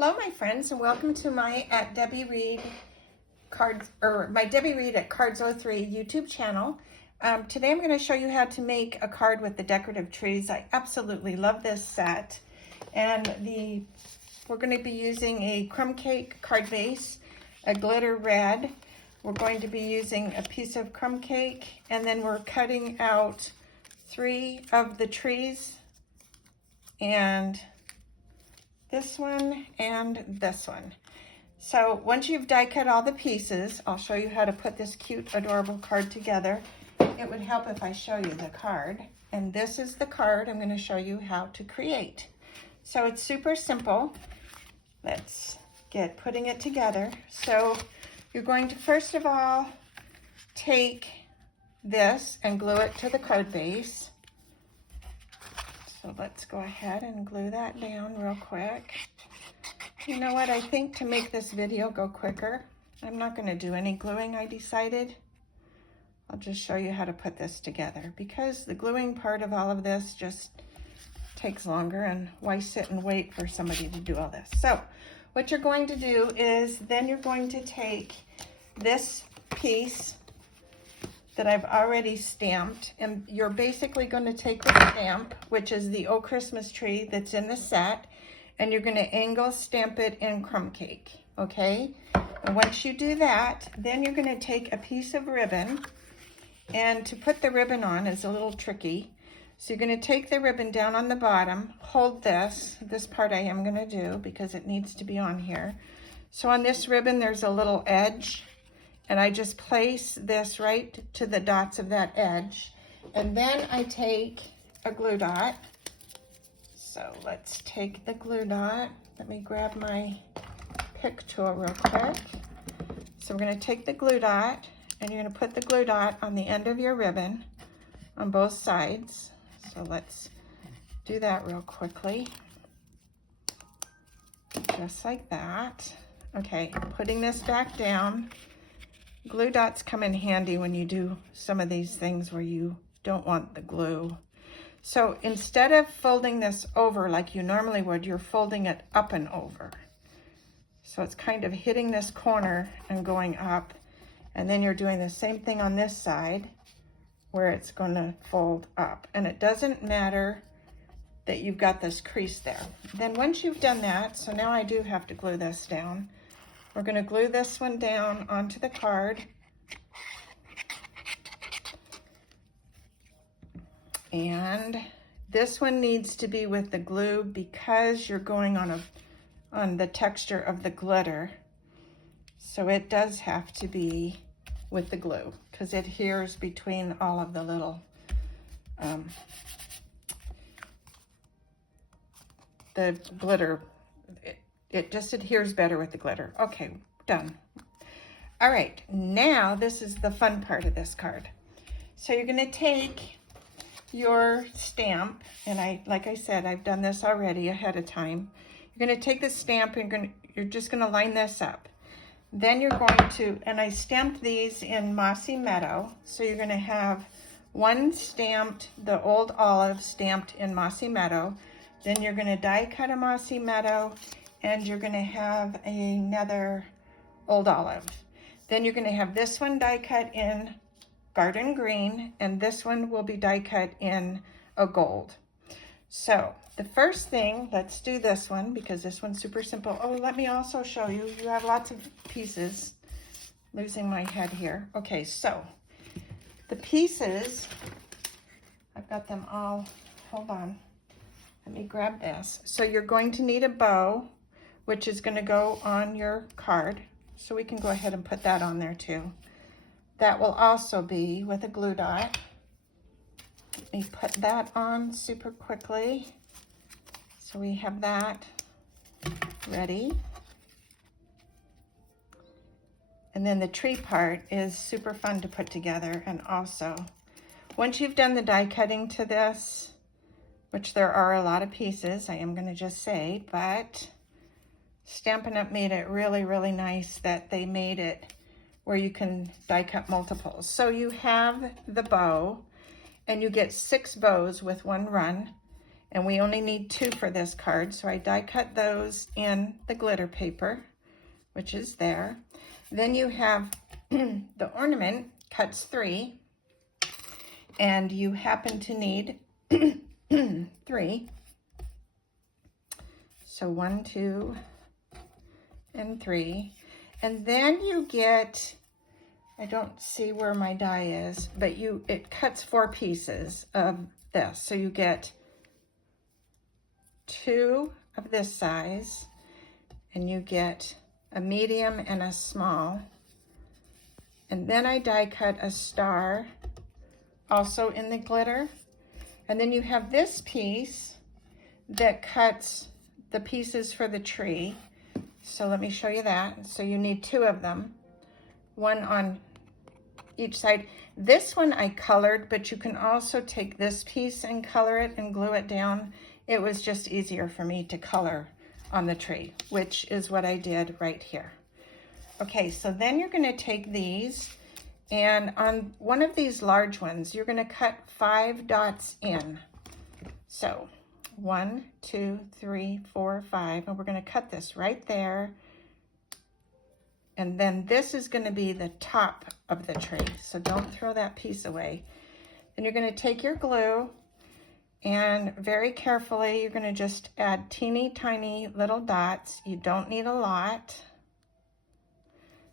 Hello, my friends, and welcome to my Debbie Reed cards, or my Debbie Reed at Cards 03 YouTube channel. Today I'm going to show you how to make a card with the Decorative Trees. I absolutely love this set, and we're going to be using a Crumb Cake card base, a glitter red. We're going to be using a piece of Crumb Cake, and then we're cutting out 3 of the trees, and this one and this one. So once you've die cut all the pieces, I'll show you how to put this cute, adorable card together. It would help if I show you the card. And this is the card I'm going to show you how to create. So it's super simple. Let's get putting it together. So you're going to first of all take this and glue it to the card base. So let's go ahead and glue that down real quick. You know what, I think to make this video go quicker, I'm not going to do any gluing, I decided. I'll just show you how to put this together, because the gluing part of all of this just takes longer, and why sit and wait for somebody to do all this? So what you're going to do is then you're going to take this piece that I've already stamped, and you're basically going to take the stamp, which is the Oh Christmas Tree that's in the set, and you're going to angle stamp it in Crumb Cake, okay? And once you do that, then you're going to take a piece of ribbon, and to put the ribbon on is a little tricky. So you're going to take the ribbon down on the bottom, hold this part I am going to do because it needs to be on here. So on this ribbon there's a little edge, and I just place this right to the dots of that edge. And then I take a glue dot. So let's take the glue dot. Let me grab my pick tool real quick. So we're going to take the glue dot, and you're going to put the glue dot on the end of your ribbon on both sides. So let's do that real quickly. Just like that. Okay, putting this back down. Glue dots come in handy when you do some of these things where you don't want the glue. So instead of folding this over like you normally would, you're folding it up and over. So it's kind of hitting this corner and going up. And then you're doing the same thing on this side where it's going to fold up. And it doesn't matter that you've got this crease there. Then once you've done that, so now I do have to glue this down. We're going to glue this one down onto the card. And this one needs to be with the glue because you're going on the texture of the glitter. So it does have to be with the glue because it adheres between all of the little the glitter. It just adheres better with the glitter. Okay, done. All right, now this is the fun part of this card. So you're going to take your stamp, and like I said, I've done this already ahead of time. You're going to take the stamp and you're just going to line this up. Then you're going to, and I stamped these in Mossy Meadow, so you're going to have one stamped, the old olive stamped in Mossy Meadow. Then you're going to die cut a Mossy Meadow, and you're going to have another old olive. Then you're going to have this one die cut in Garden Green, and this one will be die cut in a gold. So the first thing, let's do this one because this one's super simple. Oh, let me also show you. You have lots of pieces. Losing my head here. Okay, so the pieces, I've got them all. Hold on. Let me grab this. So you're going to need a bow, which is going to go on your card. So we can go ahead and put that on there too. That will also be with a glue dot. Let me put that on super quickly. So we have that ready. And then the tree part is super fun to put together. And also, once you've done the die cutting to this, which there are a lot of pieces, I am going to just say, but Stampin' Up! Made it really, really nice that they made it where you can die cut multiples. So you have the bow, and you get 6 bows with one run, And we only need 2 for this card, so I die cut those in the glitter paper, which is there. Then you have the ornament, cuts 3, and you happen to need 3. So 1, 2, and 3. And then you get, I don't see where my die is, but it cuts 4 pieces of this. So you get 2 of this size, and you get a medium and a small. And then I die cut a star, also in the glitter. And then you have this piece that cuts the pieces for the tree. So let me show you that. So you need 2 of them, 1 on each side. This one I colored, but you can also take this piece and color it and glue it down. It was just easier for me to color on the tree, which is what I did right here. Okay, so then you're gonna take these, and on one of these large ones, you're gonna cut 5 dots in. So 1, 2, 3, 4, 5, and we're gonna cut this right there. And then this is gonna be the top of the tree, so don't throw that piece away. Then you're gonna take your glue, and very carefully, you're gonna just add teeny tiny little dots. You don't need a lot.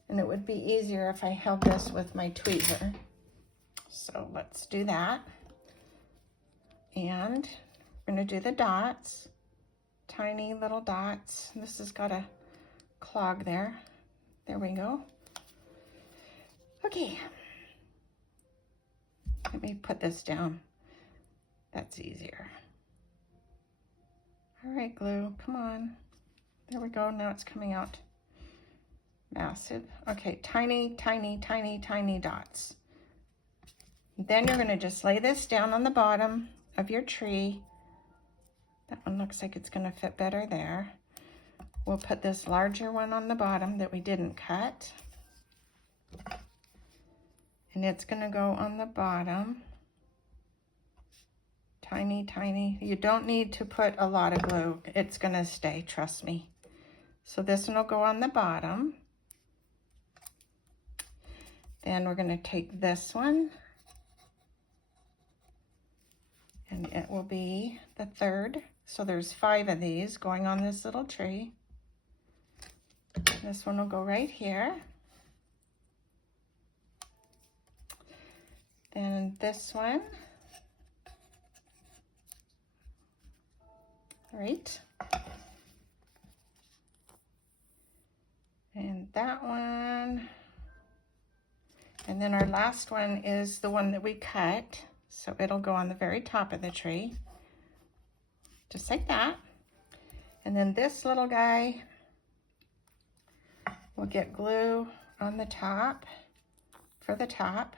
And it would be easier if I held this with my tweezer. So let's do that. And we're gonna do the dots, tiny little dots. This has got a clog there. There we go. Okay. Let me put this down. That's easier. All right, glue, come on. There we go, now it's coming out. Massive. Okay, tiny, tiny, tiny, tiny dots. Then you're gonna just lay this down on the bottom of your tree. That one looks like it's gonna fit better there. We'll put this larger one on the bottom that we didn't cut. And it's gonna go on the bottom. Tiny, tiny. You don't need to put a lot of glue. It's gonna stay, trust me. So this one will go on the bottom. Then we're gonna take this one, and it will be the 3rd. So there's 5 of these going on this little tree. This one will go right here. Then this one. Right. And that one. And then our last one is the one that we cut. So it'll go on the very top of the tree. Just like that. And then this little guy will get glue on the top for the top.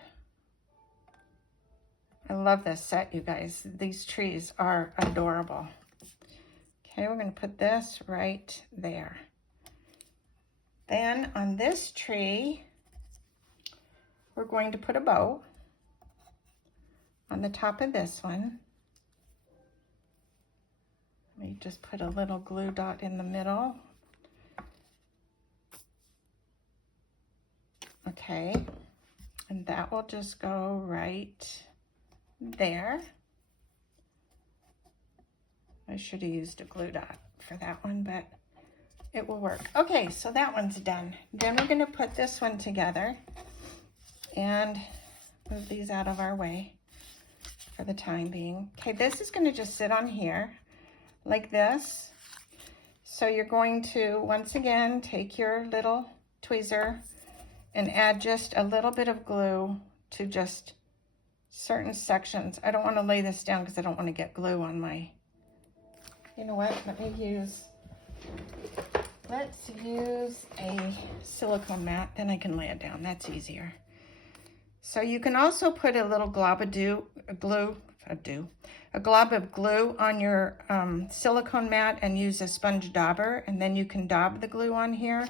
I love this set, you guys. These trees are adorable. Okay, we're going to put this right there. Then on this tree, we're going to put a bow on the top of this one. Let me just put a little glue dot in the middle. Okay, and that will just go right there. I should have used a glue dot for that one, but it will work. Okay, so that one's done. Then we're going to put this one together and move these out of our way for the time being. Okay, this is going to just sit on here like this. So you're going to, once again, take your little tweezer and add just a little bit of glue to just certain sections. I don't want to lay this down because I don't want to get glue on my, you know what, let's use a silicone mat, then I can lay it down, that's easier. So you can also put a little glob of glue on your silicone mat and use a sponge dauber, and then you can daub the glue on here.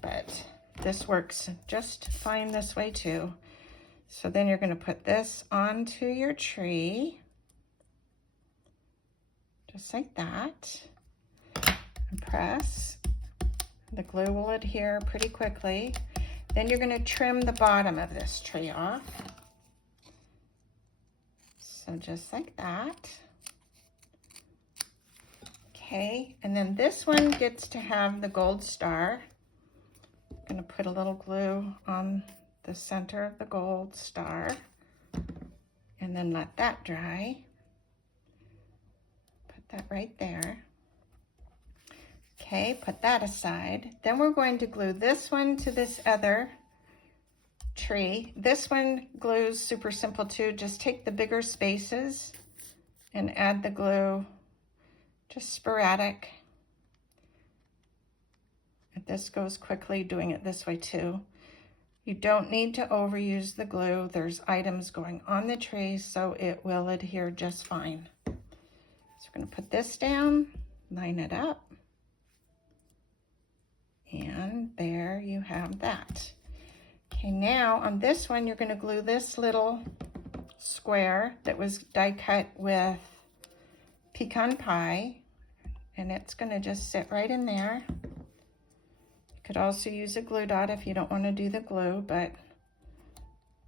But this works just fine this way too. So then you're going to put this onto your tree. just like that. And press. The glue will adhere pretty quickly. Then you're going to trim the bottom of this tree off. So just like that. Okay, and then this one gets to have the gold star. I'm going to put a little glue on the center of the gold star and then let that dry. Put that right there. Okay, put that aside. Then we're going to glue this one to this other tree. This one glues super simple too. Just take the bigger spaces and add the glue, just sporadic. And this goes quickly, doing it this way too. You don't need to overuse the glue. There's items going on the tree, so it will adhere just fine. So we're going to put this down, line it up, and there you have that. Okay, now on this one, you're going to glue this little square that was die cut with pecan pie, and it's going to just sit right in there. You could also use a glue dot if you don't want to do the glue, but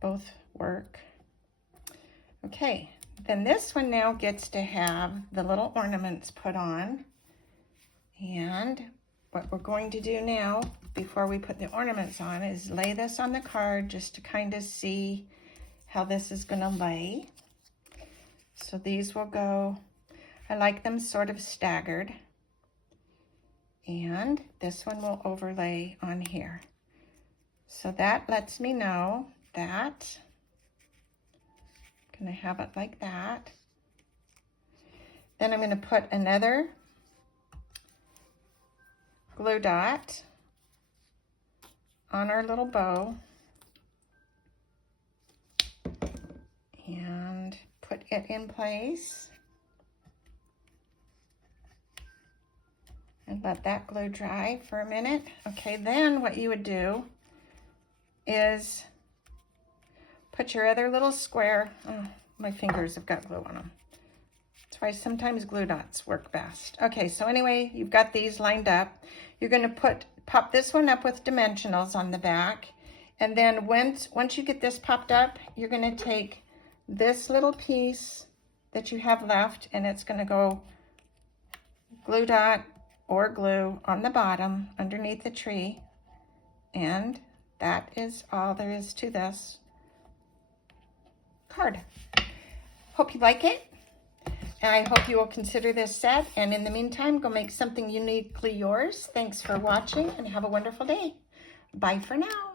both work. Okay, then this one now gets to have the little ornaments put on, and what we're going to do now before we put the ornaments on is lay this on the card just to kind of see how this is going to lay. So these will go, I like them sort of staggered, and this one will overlay on here. So that lets me know that I'm going to have it like that. Then I'm going to put another glue dot on our little bow and put it in place and let that glue dry for a minute. Okay, then what you would do is put your other little square, oh, my fingers have got glue on them. That's why sometimes glue dots work best. Okay, so anyway, you've got these lined up. You're going to pop this one up with dimensionals on the back. And then once you get this popped up, you're going to take this little piece that you have left, and it's going to go glue dot or glue on the bottom underneath the tree. And that is all there is to this card. Hope you like it. And I hope you will consider this set. And in the meantime, go make something uniquely yours. Thanks for watching and have a wonderful day. Bye for now.